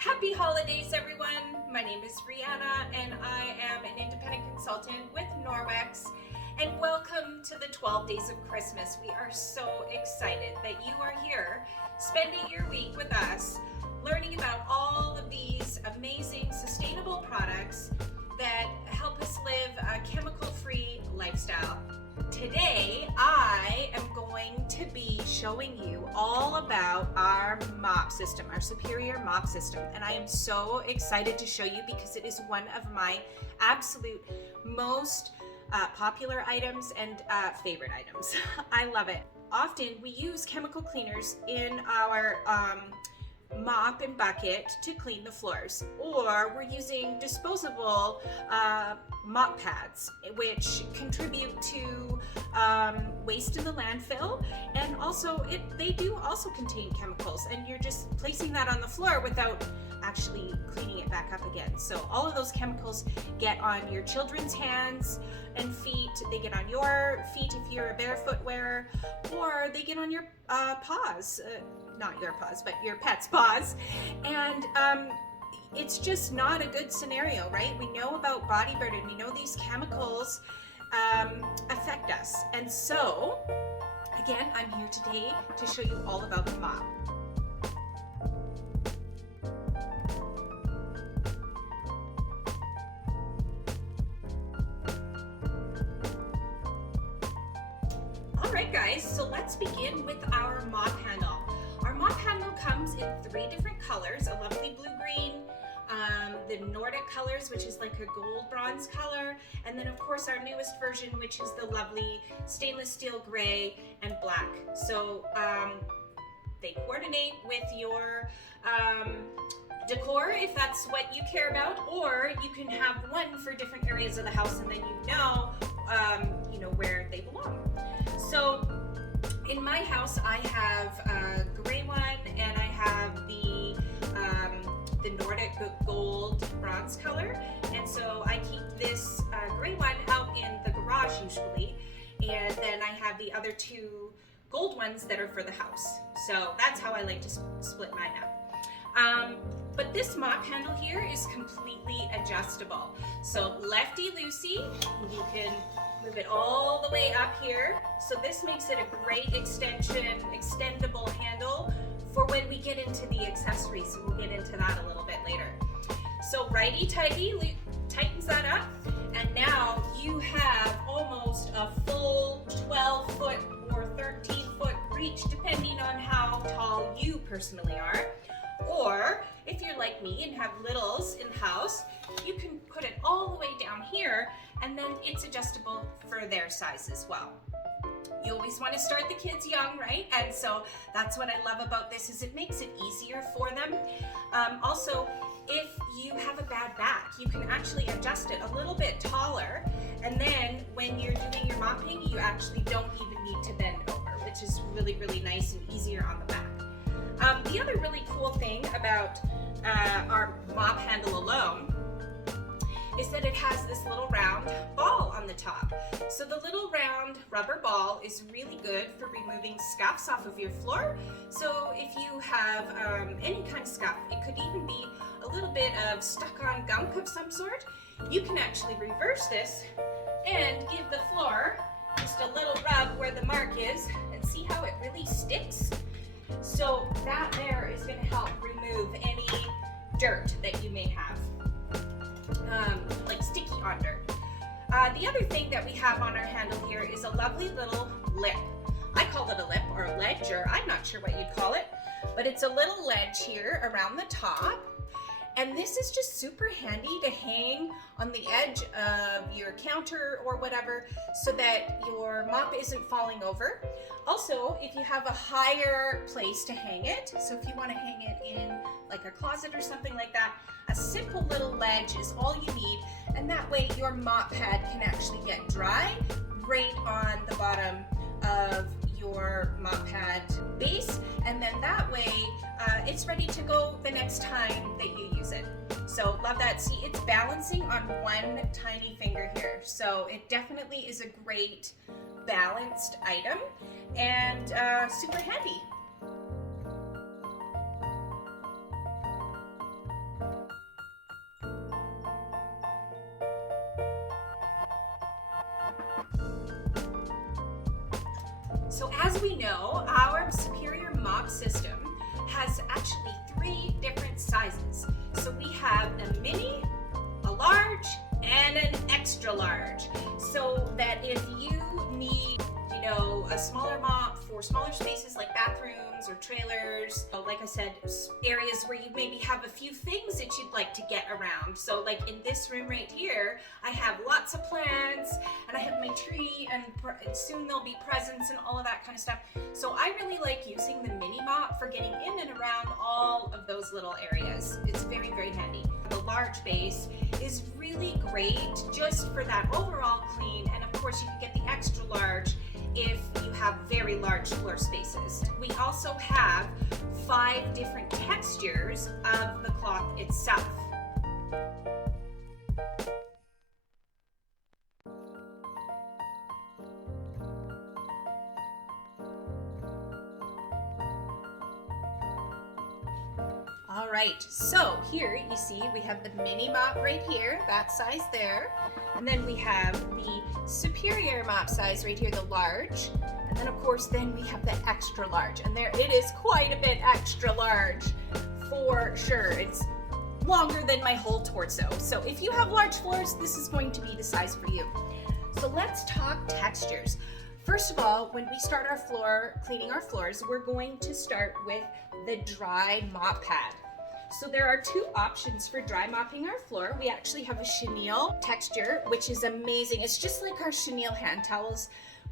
Happy holidays, everyone. My name is Rhianna, and I am an independent consultant with Norwex. And welcome to the 12 Days of Christmas. We are so excited that you are here, spending your week with us, learning about all of these amazing, sustainable products that help us live a chemical-free lifestyle. Today, I am going to be showing you all about our MOP system, our superior MOP system. And I am so excited to show you because it is one of my absolute most popular items and favorite items. I love it. Often we use chemical cleaners in our mop and bucket to clean the floors, or we're using disposable mop pads, which contribute to waste in the landfill, and also they do also contain chemicals, and you're just placing that on the floor without actually cleaning it back up again. So all of those chemicals get on your children's hands and feet, they get on your feet if you're a barefoot wearer, or they get on your paws, not your paws, but your pet's paws, and it's just not a good scenario, right? We know about body burden, we know these chemicals affect us, and so again, I'm here today to show you all about the MOP. Alright guys, so let's begin with our MOP handle. Our MOP handle comes in 3 different colors, a lovely blue-green, the Nordic colors, which is like a gold bronze color, and then of course our newest version, which is the lovely stainless steel gray and black. So they coordinate with your decor if that's what you care about, or you can have one for different areas of the house, and then you know where they belong. So in my house, I have a gray one, and I have the Nordic gold bronze color, and so I keep this gray one out in the garage usually, and then I have the other 2 gold ones that are for the house. So that's how I like to split mine up. But this mop handle here is completely adjustable. So lefty-loosey, you can move it all the way up here. So this makes it a great extendable handle for when we get into the accessories. So we'll get into that a little bit later. So righty-tighty tightens that up, and now you have almost a full 12-foot or 13-foot reach, depending on how tall you personally are. Or if you're like me and have littles in the house, you can put it all the way down here, and then it's adjustable for their size as well. You always want to start the kids young, right? And so that's what I love about this, is it makes it easier for them. Also, if you have a bad back, you can actually adjust it a little bit taller, and then when you're doing your mopping, you actually don't even need to bend over, which is really, really nice and easier on the back. The other really cool thing about our mop handle alone is that it has this little round ball on the top. So the little round rubber ball is really good for removing scuffs off of your floor. So if you have any kind of scuff, it could even be a little bit of stuck on gunk of some sort, you can actually reverse this and give the floor just a little rub where the mark is, and see how it really sticks? So that there is going to help remove any dirt that you may have, like sticky on dirt. The other thing that we have on our handle here is a lovely little lip. I call it a lip or a ledge, or I'm not sure what you'd call it, but it's a little ledge here around the top. And this is just super handy to hang on the edge of your counter or whatever, so that your mop isn't falling over. Also, if you have a higher place to hang it, so if you want to hang it in like a closet or something like that, a simple little ledge is all you need, and that way your mop pad can actually get dry right on the bottom of your mop pad base, and then that way it's ready to go the next time that you use it. So love that. See, it's balancing on one tiny finger here, so it definitely is a great balanced item and super handy. So as we know, our Superior mop system has actually 3 different sizes. So we have a mini, a large, and an extra large. So that if you need, you know, a smaller mop for smaller spaces like bathrooms or trailers, like I said, areas where you maybe have a few things that you'd like to get around. So like in this room right here, I have lots of plants and I have my tree, and soon there'll be presents and all of that kind of stuff. So I really like using the mini mop for getting in and around all of those little areas. It's very, very handy. The large base is really great just for that overall clean, and of course you can get the extra large if you have very large floor spaces. We also have 5 different textures of the cloth itself. All right, so here you see we have the mini mop right here, that size there. And then we have the Superior mop size right here, the large. And then of course, then we have the extra large. And there it is, quite a bit extra large for sure. It's longer than my whole torso. So if you have large floors, this is going to be the size for you. So let's talk textures. First of all, when we start our floor, cleaning our floors, we're going to start with the dry mop pad. So there are 2 options for dry mopping our floor. We actually have a chenille texture, which is amazing. It's just like our chenille hand towels.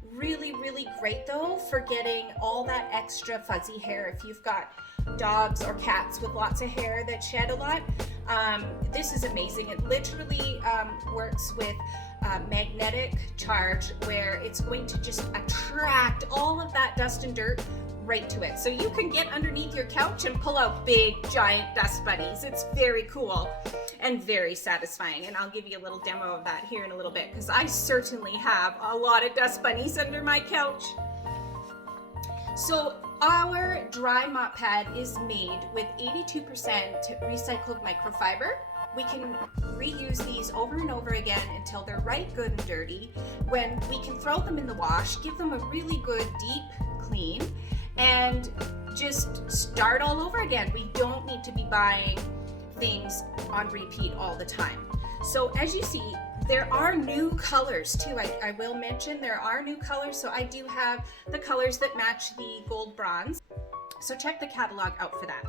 Really, really great though for getting all that extra fuzzy hair. If you've got dogs or cats with lots of hair that shed a lot, this is amazing. It literally works with magnetic charge, where it's going to just attract all of that dust and dirt right to it. So you can get underneath your couch and pull out big giant dust bunnies. It's very cool and very satisfying, and I'll give you a little demo of that here in a little bit, because I certainly have a lot of dust bunnies under my couch. So our dry mop pad is made with 82% recycled microfiber. We can reuse these over and over again until they're right good and dirty. When we can throw them in the wash, give them a really good deep clean, and just start all over again. We don't need to be buying things on repeat all the time. So as you see, there are new colors too. I will mention there are new colors. So I do have the colors that match the gold bronze. So check the catalog out for that.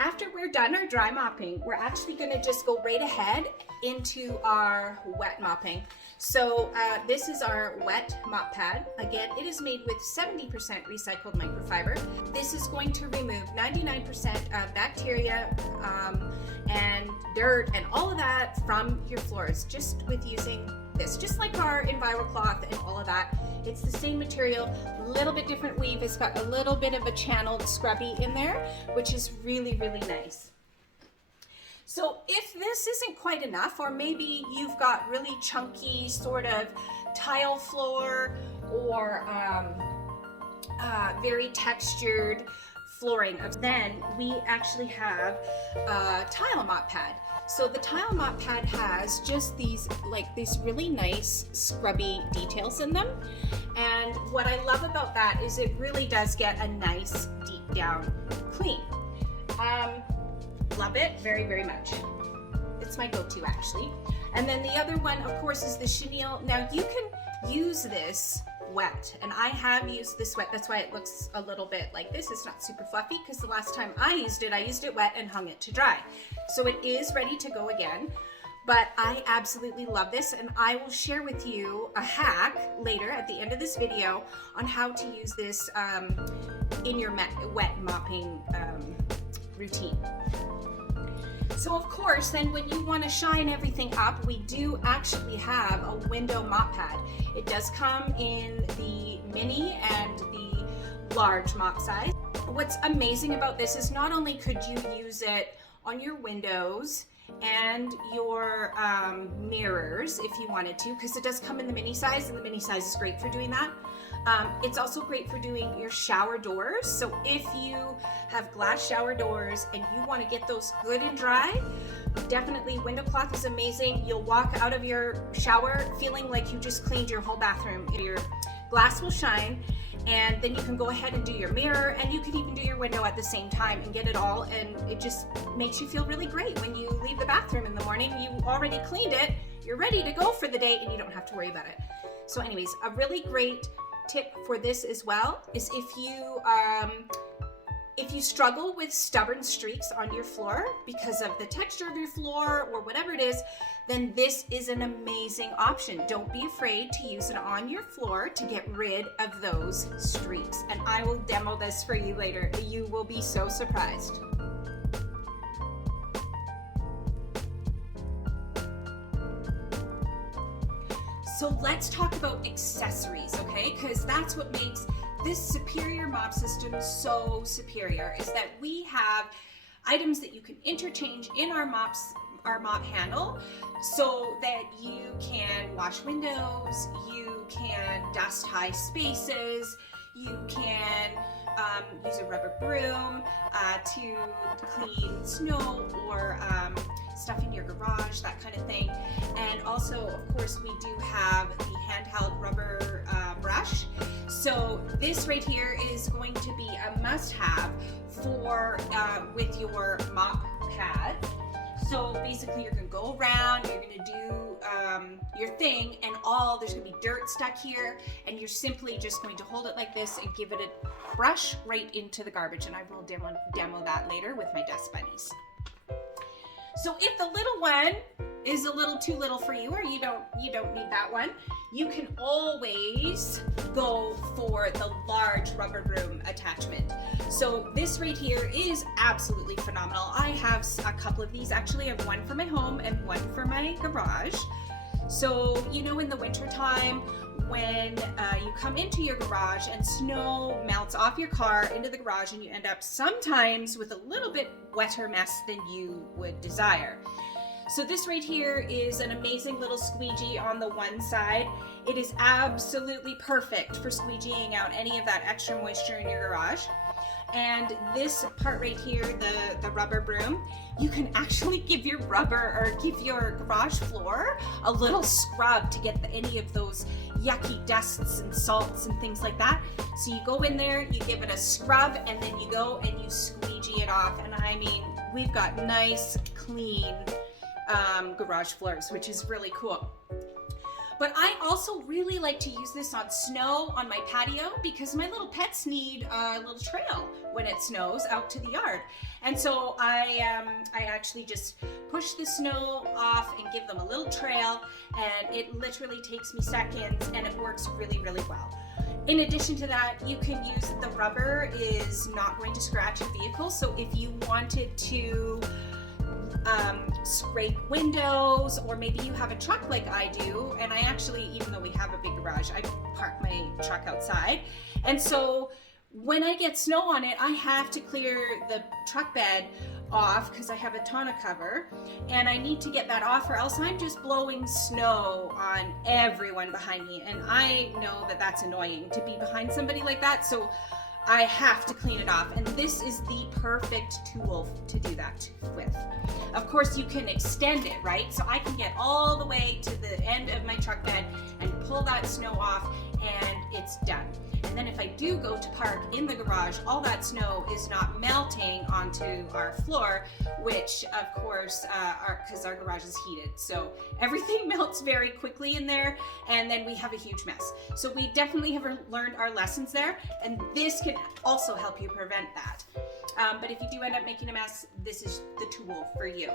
After we're done our dry mopping, we're actually going to just go right ahead into our wet mopping. So this is our wet mop pad. Again, it is made with 70% recycled microfiber. This is going to remove 99% of bacteria and dirt and all of that from your floors just with using this. Just like our EnviroCloth and all of that. It's the same material, a little bit different weave. It's got a little bit of a channeled scrubby in there, which is really, really nice. So if this isn't quite enough, or maybe you've got really chunky sort of tile floor or very textured flooring, then we actually have a tile mop pad. So the tile mop pad has just these really nice scrubby details in them. And what I love about that is it really does get a nice deep down clean. Love it very, very much. It's my go-to actually. And then the other one, of course, is the chenille. Now you can use this wet, and I have used this wet. That's why it looks a little bit like this. It's not super fluffy, because the last time I used it wet and hung it to dry. So it is ready to go again, but I absolutely love this, and I will share with you a hack later at the end of this video on how to use this in your wet mopping routine. So of course, then when you want to shine everything up, we do actually have a window mop pad. It does come in the mini and the large mop size. What's amazing about this is not only could you use it on your windows and your mirrors if you wanted to, because it does come in the mini size, and the mini size is great for doing that. It's also great for doing your shower doors. So if you have glass shower doors and you want to get those good and dry, definitely window cloth is amazing. You'll walk out of your shower feeling like you just cleaned your whole bathroom. Your glass will shine, And then you can go ahead and do your mirror, and you could even do your window at the same time and get it all, and it just makes you feel really great. When you leave the bathroom in the morning, you already cleaned it, you're ready to go for the day, and you don't have to worry about it. So anyways, a really great tip for this as well is if you struggle with stubborn streaks on your floor because of the texture of your floor or whatever it is, then this is an amazing option. Don't be afraid to use it on your floor to get rid of those streaks. And I will demo this for you later. You will be so surprised. So let's talk about accessories, okay? Because that's what makes this superior mop system so superior, is that we have items that you can interchange in our mop handle so that you can wash windows, you can dust high spaces, you can use a rubber broom to clean snow or stuff in your garage, that kind of thing. And also, of course, we do have the handheld rubber brush. So this right here is going to be a must-have for with your mop pad. So basically, you're gonna go around, you're gonna do your thing, and there's gonna be dirt stuck here, and you're simply just going to hold it like this and give it a brush right into the garbage. And I will demo that later with my dust bunnies. So if the little one is a little too little for you, or you don't need that one, you can always go for the large rubber broom attachment. So this right here is absolutely phenomenal. I have a couple of these. Actually, I have one for my home and one for my garage. So, you know, in the winter time, when you come into your garage and snow melts off your car into the garage, and you end up sometimes with a little bit wetter mess than you would desire. So this right here is an amazing little squeegee on the one side. It is absolutely perfect for squeegeeing out any of that extra moisture in your garage. And this part right here, the rubber broom, you can actually give your garage floor a little scrub to get any of those yucky dusts and salts and things like that. So you go in there, you give it a scrub, and then you go and you squeegee it off. And I mean, we've got nice, clean garage floors, which is really cool. But I also really like to use this on snow on my patio, because my little pets need a little trail when it snows out to the yard. And so I actually just push the snow off and give them a little trail, and it literally takes me seconds, and it works really, really well. In addition to that, you can use the rubber is not going to scratch your vehicle. So if you wanted to scrape windows, or maybe you have a truck like I do, and I actually, even though we have a big garage, I park my truck outside, and so when I get snow on it, I have to clear the truck bed off because I have a tonneau cover, and I need to get that off, or else I'm just blowing snow on everyone behind me, and I know that that's annoying to be behind somebody like that, so I have to clean it off, and this is the perfect tool to do that with. Of course, you can extend it, right? So I can get all the way to the end of my truck bed and pull that snow off, and it's done. And then if I do go to park in the garage, all that snow is not melting onto our floor, which of course, because our garage is heated. So everything melts very quickly in there, and then we have a huge mess. So we definitely have learned our lessons there, and this can also help you prevent that. But if you do end up making a mess, this is the tool for you.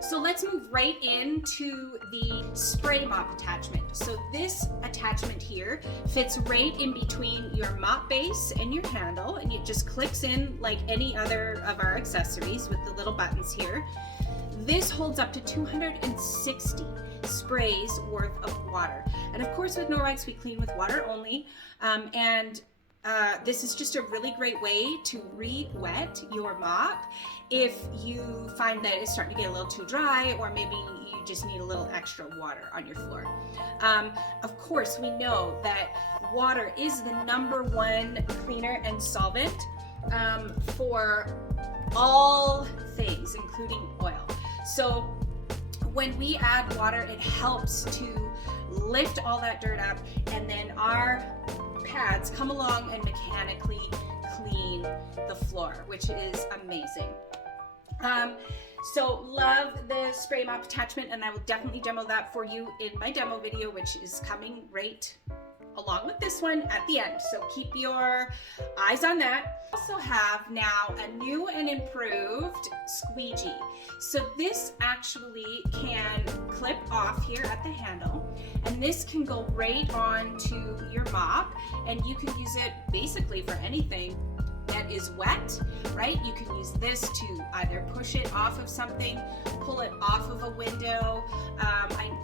So let's move right into the spray mop attachment. So this attachment here fits right in between your mop base and your handle, and it just clicks in like any other of our accessories with the little buttons here. This holds up to 260 sprays worth of water. And of course with Norwex we clean with water only, this is just a really great way to re-wet your mop if you find that it's starting to get a little too dry, or maybe you just need a little extra water on your floor. Of course, we know that water is the #1 cleaner and solvent for all things, including oil. So when we add water, it helps to lift all that dirt up, and then our pads come along and mechanically clean the floor, which is amazing. So love the spray mop attachment, and I will definitely demo that for you in my demo video, which is coming right along with this one at the end. So keep your eyes on that. We also have now a new and improved squeegee. So this actually can clip off here at the handle, and this can go right onto your mop, and you can use it basically for anything that is wet, right? You can use this to either push it off of something, pull it off of a window.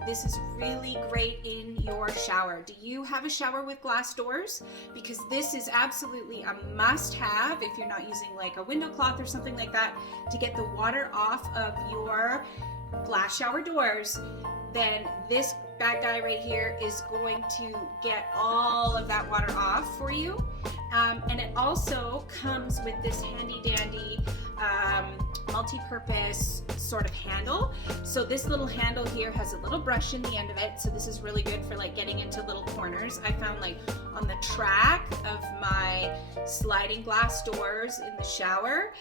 This is really great in your shower. Do you have a shower with glass doors? Because this is absolutely a must-have if you're not using like a window cloth or something like that to get the water off of your glass shower doors. Then this bad guy right here is going to get all of that water off for you. And it also comes with this handy dandy multi-purpose sort of handle. So this little handle here has a little brush in the end of it. So this is really good for like getting into little corners. I found like on the track of my sliding glass doors in the shower,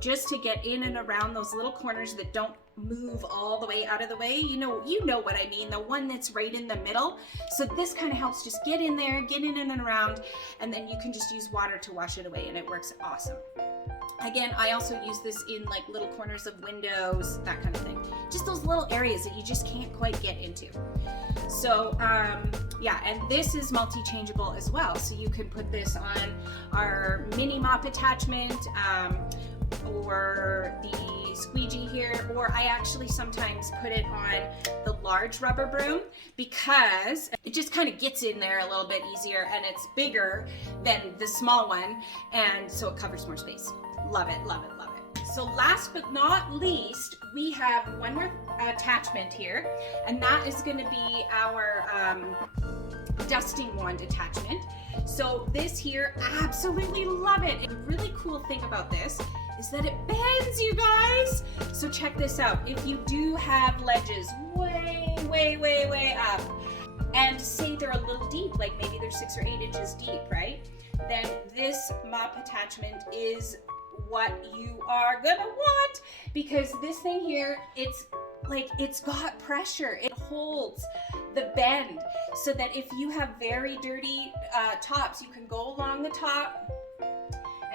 just to get in and around those little corners that don't move all the way out of the way. You know what I mean, the one that's right in the middle. So this kind of helps just get in there, get in and around, and then you can just use water to wash it away, and it works awesome. Again, I also use this in like little corners of windows, that kind of thing. Just those little areas that you just can't quite get into. So yeah, and this is multi-changeable as well. So you can put this on our mini mop attachment, or the squeegee here, or I actually sometimes put it on the large rubber broom because it just kind of gets in there a little bit easier, and it's bigger than the small one, and so it covers more space. Love it, love it, love it. So last but not least, we have one more attachment here, and that is going to be our dusting wand attachment. So this here, absolutely love it. And the really cool thing about this is that it bends, you guys. So check this out. If you do have ledges way up, and say they're a little deep, like maybe they're 6 or 8 inches deep, right? Then this mop attachment is what you are gonna want, because this thing here, it's got pressure. It holds the bend so that if you have very dirty tops, you can go along the top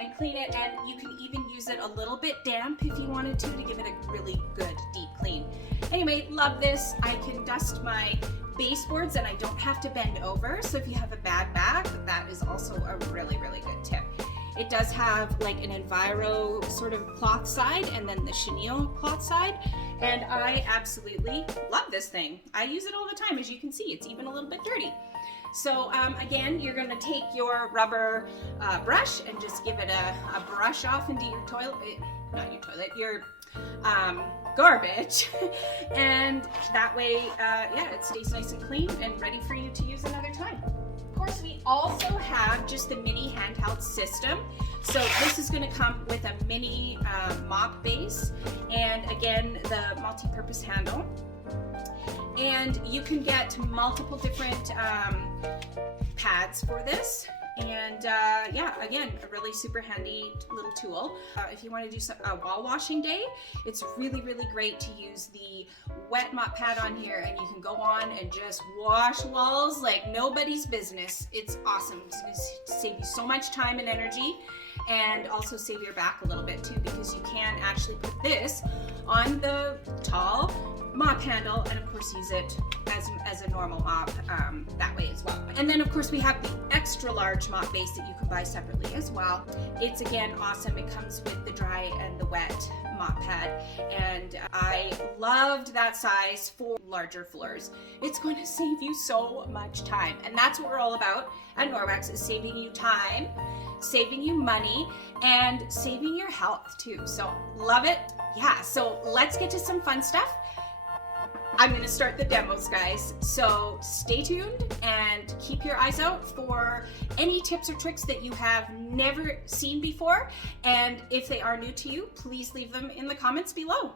and clean it, and you can even use it a little bit damp if you wanted to give it a really good deep clean. Anyway, love this. I can dust my baseboards and I don't have to bend over. So if you have a bad back, that is also a really, really good tip. It does have like an Enviro sort of cloth side and then the chenille cloth side. And I absolutely love this thing. I use it all the time. As you can see, it's even a little bit dirty. So again, you're gonna take your rubber brush and just give it a brush off into your toilet, not your toilet, your garbage. And that way, yeah, it stays nice and clean and ready for you to use another time. Of course, we also have just the mini handheld system. So this is going to come with a mini mop base, and again, the multi-purpose handle. And you can get multiple different pads for this. And yeah, again, a really super handy little tool. If you want to do a wall washing day, it's really, really great to use the wet mop pad on here, and you can go on and just wash walls like nobody's business. It's awesome. It's going to save you so much time and energy, and also save your back a little bit too, because you can actually put this on the tall mop handle and of course use it as a normal mop that way as well. And then of course we have the extra large mop base that you can buy separately as well. It's again awesome. It comes with the dry and the wet mop pad, and I loved that size for larger floors. It's going to save you so much time, and that's what we're all about at Norwex, is saving you time, saving you money, and saving your health too. So love it. Yeah, so let's get to some fun stuff. I'm going to start the demos, guys, so stay tuned and keep your eyes out for any tips or tricks that you have never seen before, and if they are new to you, please leave them in the comments below.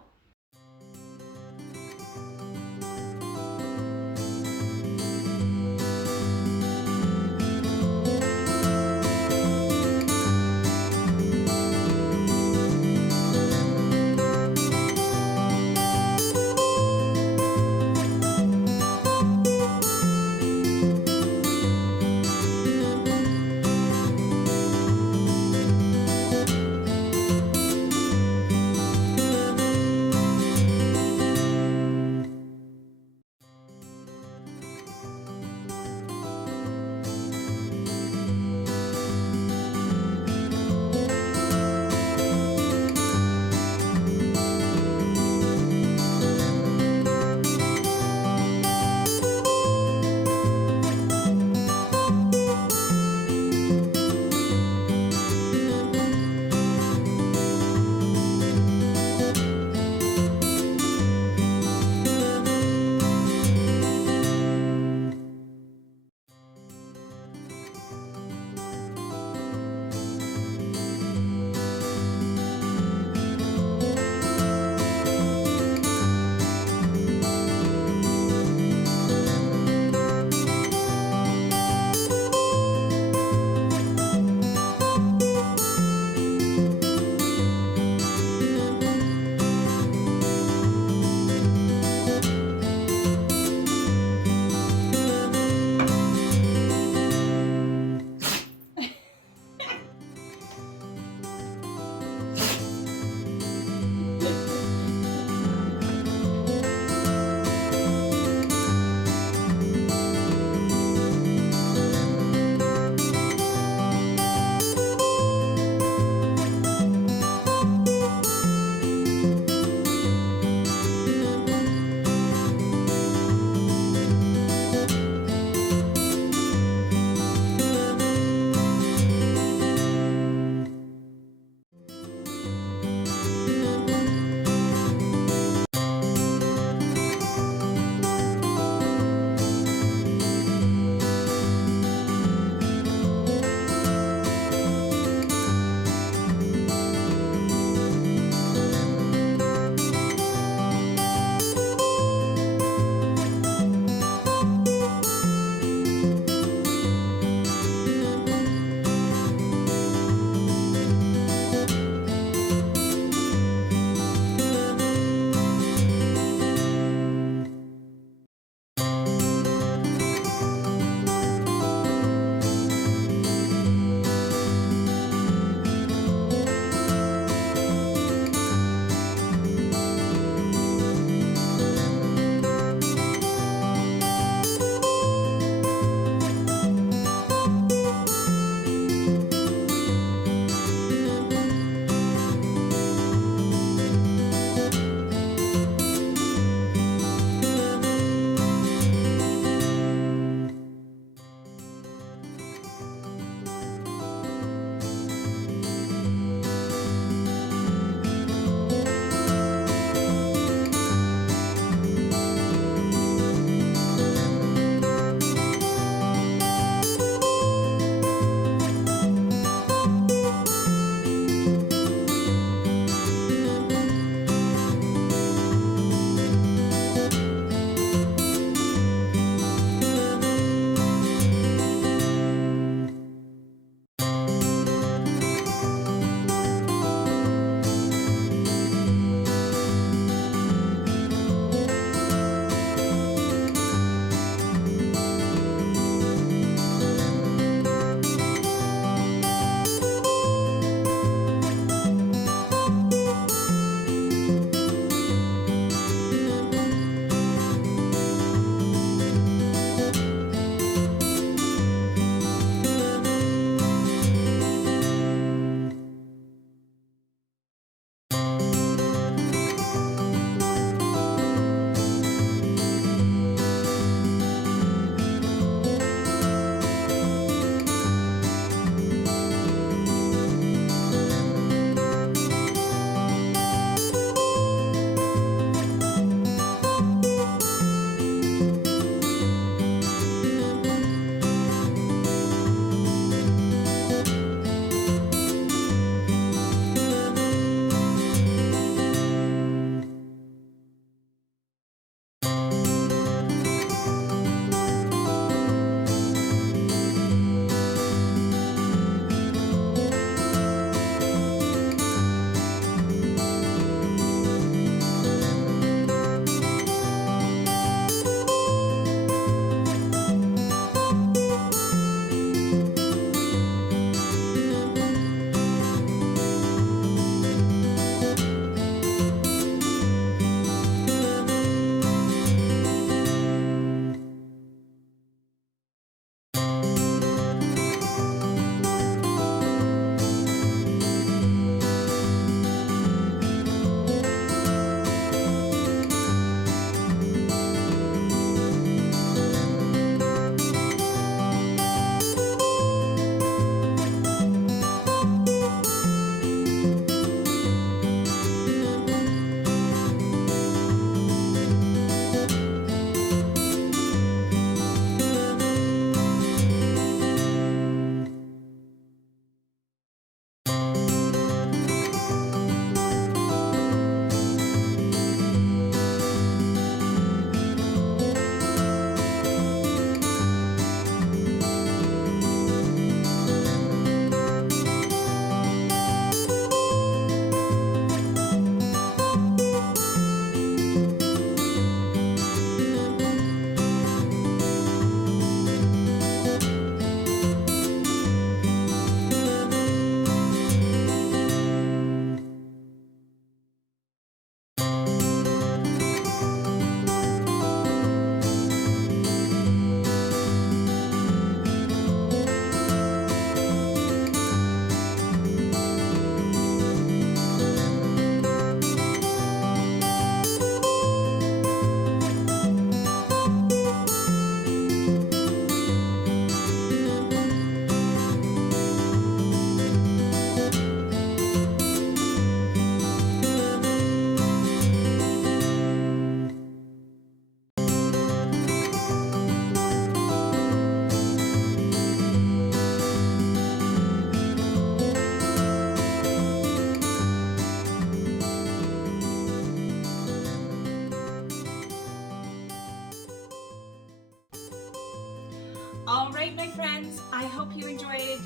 friends, I hope you enjoyed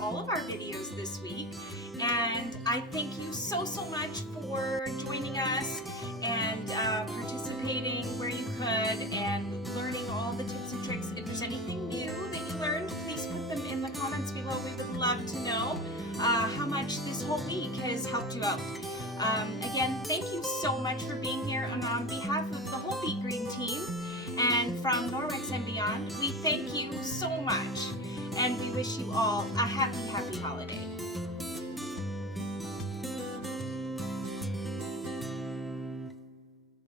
all of our videos this week, and I thank you so much for joining us and participating where you could and learning all the tips and tricks. If there's anything new that you learned, please put them in the comments below. We would love to know how much this whole week has helped you out. Again, thank you so much for being here, and on behalf of the whole Be Green team and from Norwex and beyond, we thank you so much, and we wish you all a happy holiday.